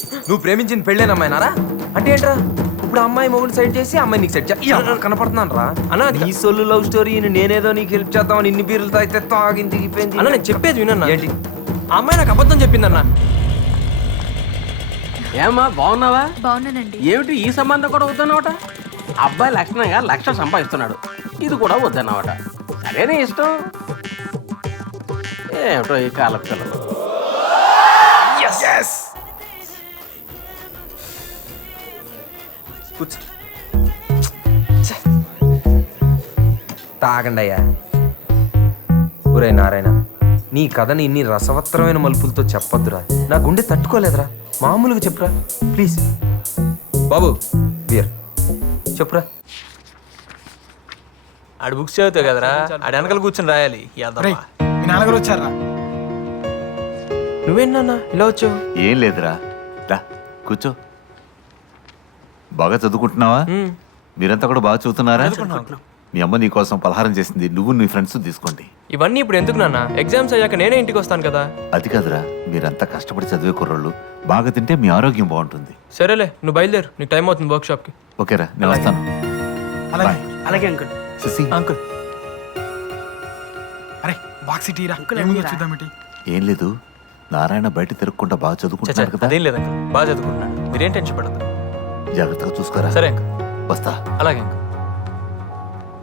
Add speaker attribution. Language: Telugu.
Speaker 1: నువ్వు ప్రేమించిన పెళ్ళేనమ్మాయినారా అంటే ఏంట్రా ఇప్పుడు అమ్మాయి మొగుడు సైడ్ చేసి అమ్మాయి నీకు సెట్ కనపడుతున్నాను రా
Speaker 2: అన్న
Speaker 1: ఈ సొల్లు లవ్ స్టోరీ నేనేదో నీకు హెల్ప్ చేద్దామని ఇన్ని బీర్లు తాగితే తాగింది దిగిపోయింది
Speaker 2: అన్న నేను చెప్పేది వినన్నా
Speaker 1: ఏంటి
Speaker 2: ఆ అమ్మాయి నాకు అబద్ధం చెప్పిందన్న.
Speaker 3: ఏమ్మా బాగున్నావా?
Speaker 4: బాగున్నానండి.
Speaker 3: ఏమిటి ఈ సంబంధం కూడా వద్దన్నమాట? అబ్బాయి లక్షణంగా 1,00,000 సంపాదిస్తున్నాడు, ఇది కూడా వద్దన్నమాట. సరేనే ఇష్టం. ఏమిటో ఈ కాలం పిల్లలు.
Speaker 1: తాగండి అయ్యా. ఒరే నారాయణ, నీ కథని ఇన్ని రసవత్తరమైన మలుపులతో చెప్పొద్దురా, నా గుండె తట్టుకోలేదురా. మామూలుగా చెప్పురా ప్లీజ్. బాబు బియర్ చెప్పురా.
Speaker 2: ఆడు బుక్స్ చదివితే కదరా, ఆడు వెనకాల కూర్చొని రాయాలి.
Speaker 5: మీ నాన్నగారు వచ్చారా?
Speaker 2: నువ్వేంటన్నా ఇలా వచ్చావు?
Speaker 6: ఏం లేదురా, రా కూర్చో. బాగా చదువుకుంటున్నావా? మీరంతా కూడా బాగా చదువుతున్నారా? మీ అమ్మ నీ కోసం పలహారం చేసింది, నువ్వు నీ ఫ్రెండ్స్ తీసుకోండి.
Speaker 2: ఇవన్నీ ఇప్పుడు ఎందుకు నాన్న? ఎగ్జామ్స్ అయ్యాక నేనే ఇంటికి వస్తాను కదా.
Speaker 6: అది కాదురా, మీరంతా కష్టపడి చదివే కుర్రోళ్ళు, బాగా తింటే మీ ఆరోగ్యం బాగుంటుంది.
Speaker 2: సరేలే, నువ్వు బయలుదేరు, నీకు టైం అవుతుంది వర్క్ షాప్కి.
Speaker 6: ఓకేరా, నేను వస్తాను.
Speaker 3: అలాగే అంకుల్.
Speaker 6: శశి,
Speaker 2: అంకుల్
Speaker 5: అరే బాక్స్ టీరా ఏముందో చూద్దాం.
Speaker 6: ఏం లేదు, నారాయణ బయట తిరగకుండా బాగా చదువుకుంటున్నాడు కదా.
Speaker 2: అదేం లేదు అంకుల్, బాగా చదువుకుంటున్నాడు, మీరేం టెన్షన్ పడద్దు.
Speaker 6: జాగ్రత్తగా చూసుకోరా.
Speaker 2: సరే అంకుల్,
Speaker 6: వస్తా.
Speaker 2: అలాగే అంకుల్.